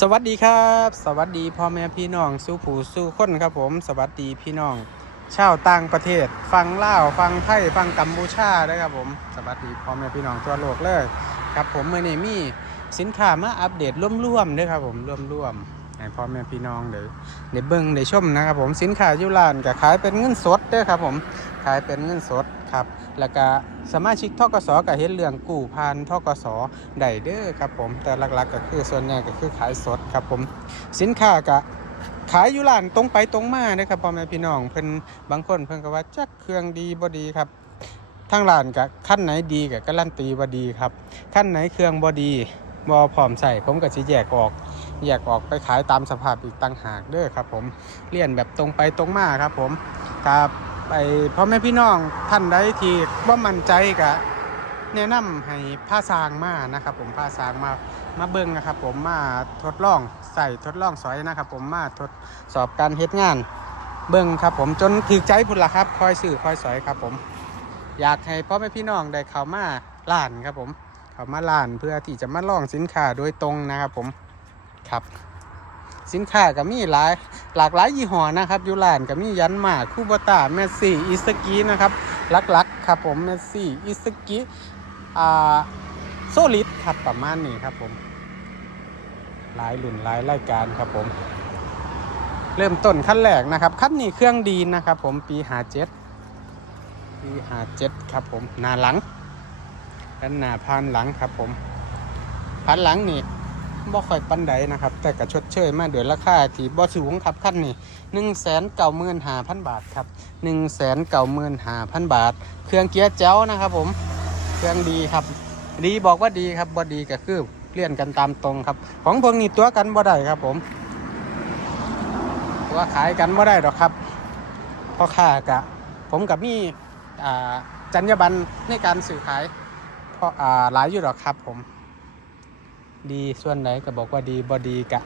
สวัสดีครับ สวัสดีพ่อแม่พี่น้องสู้ผู้สู้คนครับผม สวัสดีพี่น้องชาวต่างประเทศ ฟังลาวฟังไทยฟังกัมพูชาด้วยครับผม สวัสดีพ่อแม่พี่น้องทั่วโลกเลยครับผมเมื่อนี้มีสินค้ามาอัปเดตร่วมๆด้วยครับผมร่วมๆให้พ่อแม่พี่น้องเดี๋ยวได้เบิ่งได้ชมนะครับผมสินค้ายุรานก็ขายเป็นเงินสดด้วยครับผม ขายเป็นเงินสดครับ แล้วก็สมาชิกทกสก็เห็นเรื่องกู้ผ่านทกสได้เด้อครับผม แต่หลักๆก็คือส่วนใหญ่ก็คือขายสดครับผม สินค้าก็ขายอยู่ร้านตรงไปตรงมานะครับพ่อแม่พี่น้องเพิ่นบางคนเพิ่นก็ว่าจักเครื่องดีบ่ดีครับทางร้านก็ขั้นไหนดีก็การันตีว่ดีครับขั้นไหนเครื่องบ่ดีบ่พร้อมใส่ผมก็สิแยกออกแยกออกไปขายตามสภาพอีกต่างหากเด้อครับ ผมเรียนแบบตรงไปตรงมาครับ ผมครับ ไปพ่อแม่พี่น้องท่านใดที่บ่ามั่นใจก็แนะนำให้ผ้าสางมานะครับผมผ้าสางมามาเบิ่งนะครับ ผมมาทดลองใส่ทดลองสอยนะครับ ผมมาทดสอบการเฮ็ดงาน เบิ่งครับ ผมจนถึกใจพุ่นละครับ คอยสื่อคอยสอยครับ ผม อยากให้พ่อแม่พี่น้องได้เข้ามาร้านครับผมเข้ามาร้านเพื่อที่จะมาลองสินค้าโดยตรงนะครับ ผมครับ สินค้าก็มีหลายหลากหลายยี่ห้อนะครับยูรานก็มียันมาคูบตาเมสซี่อิสกีนะครับหลักๆครับผมเมสซี่อิสกีอ่าโซลิดครับประมาณนี้ครับผมหลายรุ่นหลายรายการครับผม เริ่มต้นขั้นแรกนะครับขั้นนี้เครื่องดีนะครับ ผมปีหาเจ็ดปีหาเจ็ดครับผมหน้าหลังด้านหน้าพานหลังครับผมพันหลังนี่ บ่ค่อยปันใดนะครับ แต่กระชดเชยมาเดือนราคาที่บ่สูงครับขั้นนี้หนึ่งแสนเก้าหมื่นห้าพันบาทครับหนึ่งแสนเก้าหมื่นห้าพันบาท เครื่องเกียร์เจ้านะครับผมเครื่องดีครับ ดีบอกว่าดีครับบ่ดีก็คือเลี่ยนกันตามตรงครับ ของพวกนี้ตัวกันบ่ได้ครับผม ตัวขายกันบ่ได้หรอกครับเพราะค่ากะ ผมกับมีอ่าจรรยาบรรณในการสื่อขายเพราะอ่าหลายอยู่หรอกครับผม ดีส่วนไหนก็บอกว่าดีบ่ดีกะ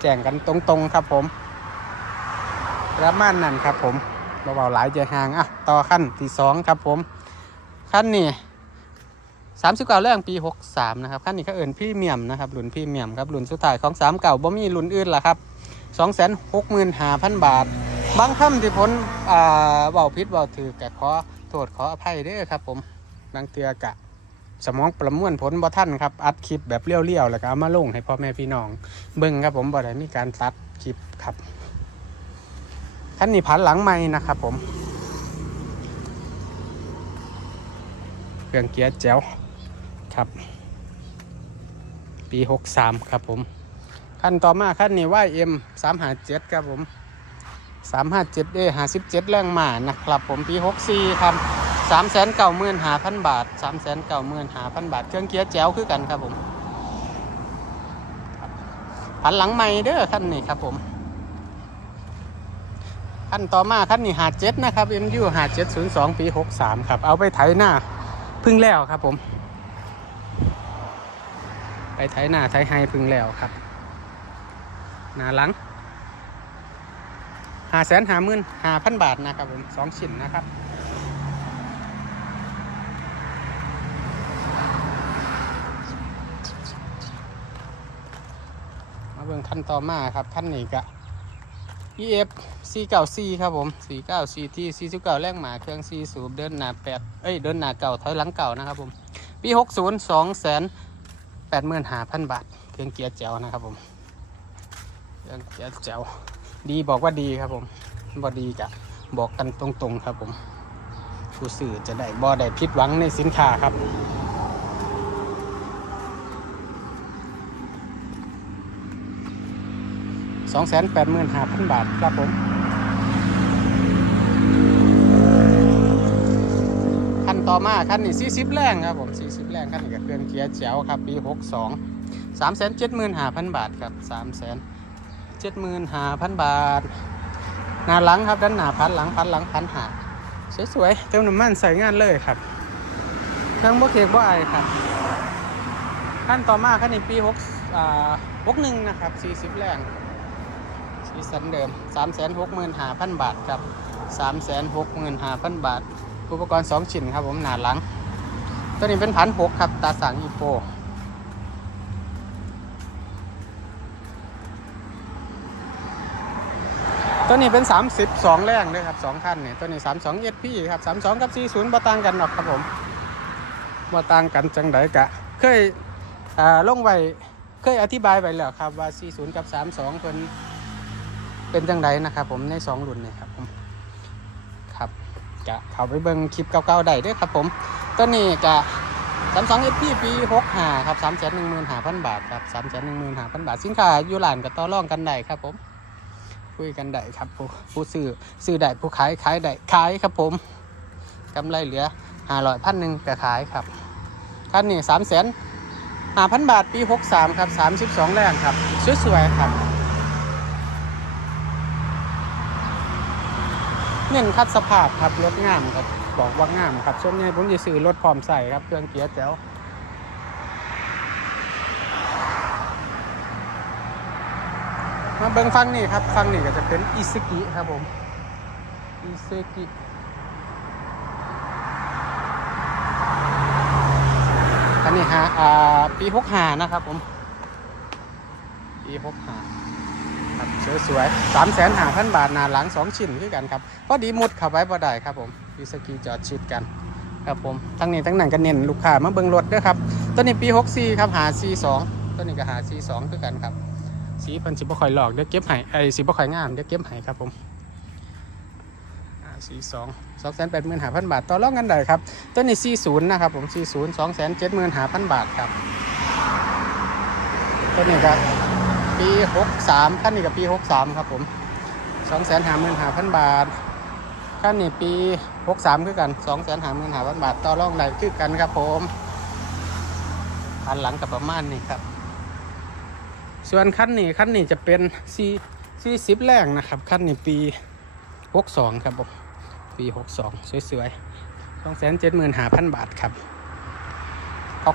แจ้งกันตรงๆครับผมประมาณนั้นครับผมเบาๆหลายใจห่างอะต่อขั้นที่สองครับผมขั้นนี้สามสิบเก้าแรงปีหกสามนะครับขั้นนี้ก็เอินพี่เมียมนะครับรุ่นพี่เมียมครับรุ่นสุดท้ายของสามเก่าบ่มีรุ่นอื่นละครับสองแสนหกหมื่นห้าพันบาท บางคำที่พ้นอ่าเบาพิษเบาถือแกขอโทษขออภัยเด้อครับผมบางเตือกะ สมองประมวลผลบ่ท่านครับอัดคลิปแบบเลี้ยวๆแล้วก็เอามาลงให้พ่อแม่พี่น้องเบิ่งครับผมบ่ได้มีการตัดคลิปครับขั้นนี้ผันหลังไม่นะครับผมเครื่องเกียร์แจ๋วครับ ปี63ครับผมขั้นต่อมาขั้นนี้ว่า M 357ครับผม357 A 57แรงหมานะครับผมปี64ครับ 395,000บาท395,000บาท เครื่องเกียร์แจ๋วคือกันครับผมครับพันหลังใหม่เด้อขั้นนี้ครับผมขั้นต่อมาขั้นนี้57นะครับ MU 5702ปี63ครับ เอาไปไถหน้าพึ่งแล้วครับผม ไปไถหน้าไถไฮพึ่งแล้วครับ หน้าหลังหาแสนหาหมื่นหาพันบาทนะครับผมสองชิ้นนะครับ ขั้นต่อมาครับขั้นนี้ก็ EF 494ครับผม49 CT 49แรงหมาเครื่อง4สูบเดินหน้า8เอ้ยเดินหน้าเก่าถอยหลังเก่านะครับผมปี60 285,000 บาท เครื่องเกียร์แจ๋วนะครับผมเครื่องเกียร์แจ๋วดีบอกว่าดีครับผมบ่ดีจะบอกกันตรงๆครับผมผู้สื่อจะได้บ่ได้ผิดหวังในสินค้าครับ องแสนแปดหมื่นห้าพันบาทครับผมขั้นต่อมาขั้นนี้สี่สิบแรงครับผมสี่สิบแรงขั้นนี้กับเครื่องเกียร์แจ๋วครับปีหกสองสามแสนเจ็ดหมื่นห้าพันบาทครับสามแสนเจ็ดหมื่นห้าพันบาท หน้าหลังครับด้านหน้าพันหลังพันหลังพันหาสวยๆเติมน้ำมันใส่งานเลยครับเครื่องบ่เคกบ่ไอครับขั้นต่อมาขั้นนี้ปีหกอ่าหกหนึ่งนะครับสี่สิบแรง สีสันเดิม 3 6 5 0 0 0 บาทครับ 3 6 5 0 0 0 บาท อุปกรณ์ 2 ชิ้นครับผมหนาหลัง ตัวนี้เป็นพันหกครับ ตาสังอีโปตัวนี้เป็น 32 แรงเลยครับ 2 คันเนี่ยตัวนี้ 32 SP ครับ 32 กับ 40บ่ต่างกันหรอกครับผมบ่ต่างกันจังไดกะ เคยอ่าลงไว้เคยอธิบายไปแล้วครับว่า 40 กับ 32เพิ่น เป็นจังไดนะครับ ผมใน2รุ่นนี่ครับผมครับกะเข้าไปเบิ่งคลิปเก่าๆได้ด้อครับ ผมตัวนี้กะ32 SP ปี65ครับ315,000บาทครับ315,000บาท สินค้าอยู่ร้านก็ต่อรองกันได้ครับ ผม คุยกันได้ครับผู้ผู้ซื้อซื้อได้ผู้ขายขายได้ขายครับผมกำไรเหลือห้าร้อยพันหนึ่งก็ขายครับคันนี้สามแสนห้าพันบาทปีหกสามครับสามสิบสองแรงครับสวยๆครับ เน้นคัดสภาพครับรถงามครับบอกว่างามครับส่วนใหญ่ผมจะซื้อรถพร้อมใส่ครับเครื่องเกียร์แจ๋วมาเบิ่งฟังนี่ครับฟังนี่ก็จะเป็นอิซึกิครับผมอิซึกิอันนี้ฮะอ่าปีหกหานะครับผมปีหกหา ครับสวยๆสามแสนห้าพันบาทหนาหลังสองชิ้นคือกันครับพอดีมุดเข้าไปพอได้ครับผมอิซึกิจอดชิดกันครับผมทั้งนี้ทั้งนั้นก็เน้นลูกค้ามาเบิ่งรถด้วยครับตัวนี้ปีหกสี่ครับหาสี่สองตัวนี้ก็หาสี่สองคือกันครับสีเพันสิบ่ค่อยหลอกเดี๋ยวเก็บให้ไอ้สีบ่ค่อยงามเดี๋ยวเก็บให้ครับผมสี่สองสองแสนแปดหมื่นห้าพันบาท ต่อรองกันได้ครับ ตัวนี้สี่ศูนย์นะครับผมสี่ศูนย์สองแสนเจ็ดหมื่นห้าพันบาทครับ ตัวนี้ครับ ปีหกสามขั้นนี้กับปีหกสามครับผมสองแสนห้าหมื่นห้าพันบาทขั้นนี้ปีหกสามคือกันสองแสนห้าหมื่นห้าพันบาทต่อรองได้คือกันครับผมอันหลังกับประมาณนี้ครับ ส่วนคันนี้คันนี้จะเป็น4 40แรงนะครับคันนี้ปี62ครับผมปี62สวยๆ275,000บาทครับ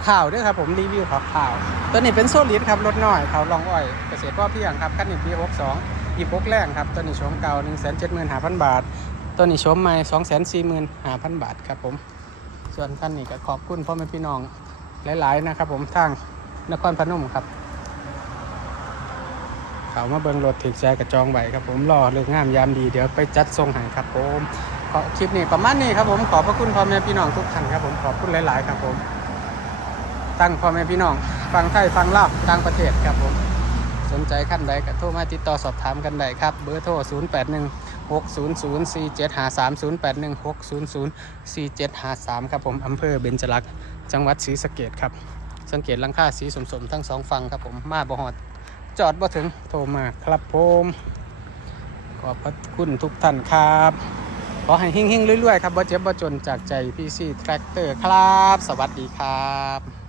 ข่าวๆด้วยครับผมรีวิวข่าวๆตัวนี้เป็นโซลิดครับรถน้อยเขาลองอ้อยเกษตรพ่อเพียงครับคันนี้ปี62 26แรงครับตัวนี้ชมเก่า175,000บาท ตัวนี้ชมใหม่245,000บาทครับผมส่วนคันนี้ก็ขอบคุณพ่อแม่พี่น้องหลายๆนะครับผมทางนครพนมครับเขามาเบิ่งรถถึกใจกระจองไหวครับผมรอเลือกงามยามดีเดี๋ยวไปจัดทรงให้ครับผมขอคลิปนี้ประมาณนี้ครับผมขอบพระคุณพ่อแม่พี่น้องทุกท่านครับผมขอบคุณหลาย ๆ ครับผม ตั้งพ่อแม่พี่น้องฟังไทยฟังลาวต่างประเทศครับผม สนใจขั้นใดก็โทรมาติดต่อสอบถามกันได้ครับ เบอร์โทร 0 8 1 6 0 0 4 7 5 3 0 8 1 6 0 0 4 7 5 3 ครับผมอำเภอเบญจลักษณ์จังหวัดศรีสะเกษครับ สังเกตลังค่าสีสมๆทั้งสองฝั่งครับผมมาบ่ฮอด จอดบ่ถึงโทรมาครับผมขอบพระคุณทุกท่านครับ ขอให้เฮงๆรวยๆ ครับบ่เจ็บบ่จนจากใจพี่ซีแทรคเตอร์ครับ สวัสดีครับ